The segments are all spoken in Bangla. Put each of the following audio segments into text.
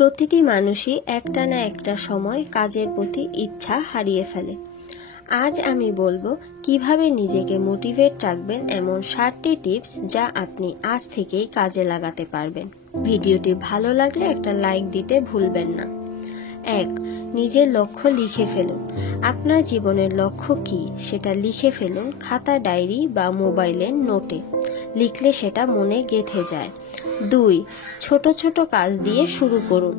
প্রতিটি মানুষই একটা না একটা সময় কাজের প্রতি ইচ্ছা হারিয়ে ফেলে। আজ আমি বলবো কিভাবে নিজেকে মোটিভেট রাখবেন এমন 7টি টিপস যা আপনি আজ থেকেই কাজে লাগাতে পারবেন। ভিডিওটি ভালো লাগলে একটা লাইক দিতে ভুলবেন না। 1. নিজের লক্ষ্য লিখে ফেলুন। আপনার জীবনের লক্ষ্য কি সেটা লিখে ফেলুন খাতা, ডায়েরি বা মোবাইলের নোটে। লিখলে সেটা মনে গেঁথে যায়। 2. ছোট ছোট কাজ দিয়ে শুরু করুন।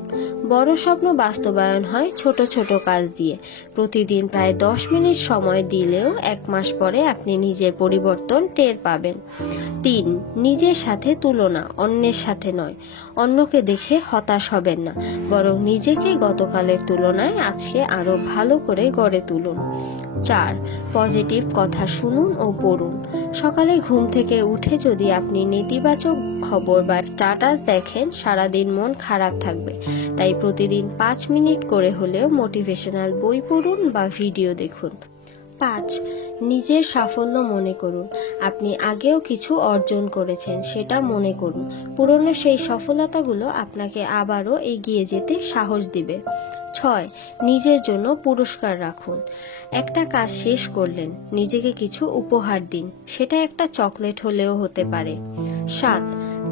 বড় স্বপ্ন বাস্তবায়ন হয় ছোট ছোট কাজ দিয়ে। প্রতিদিন প্রায় 10 মিনিট সময় দিলেও 1 মাস পরে আপনি নিজের পরিবর্তন টের পাবেন। 3. নিজের সাথে তুলনা, অন্যের সাথে নয়। অন্যকে দেখে হতাশ হবেন না, বরং নিজেকে গতকালের তুলনায় আজকে আরো ভালো করে গড়ে তুলুন। 4. পজিটিভ কথা শুনুন ও পড়ুন। সকালে ঘুম থেকে উঠে যদি আপনি নেতিবাচক খবর বা স্ট্যাটাস দেখেন, সারাদিন মন খারাপ থাকবে। তাই প্রতিদিন 5 মিনিট করে হলেও মোটিভেশনাল বই পড়ুন বা ভিডিও দেখুন। 5. নিজের সাফল্য মনে করুন। আপনি আগেও কিছু অর্জন করেছেন, সেটা মনে করুন। পুরনো সেই সফলতাগুলো আপনাকে আবারও এগিয়ে যেতে সাহস দিবে। 6. নিজের জন্য পুরস্কার রাখুন। একটা কাজ শেষ করলেন, নিজেকে কিছু উপহার দিন, সেটা একটা চকলেট হলেও হতে পারে। 7.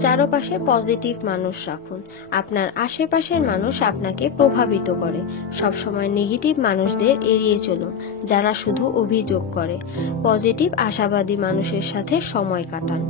চারপাশে পজিটিভ মানুষ রাখুন। আপনার আশেপাশের মানুষ আপনাকে প্রভাবিত করে। সবসময় নেগেটিভ মানুষদের এড়িয়ে চলুন, যারা শুধু অভিযোগ করে। পজিটিভ আশাবাদী মানুষের সাথে সময় কাটান।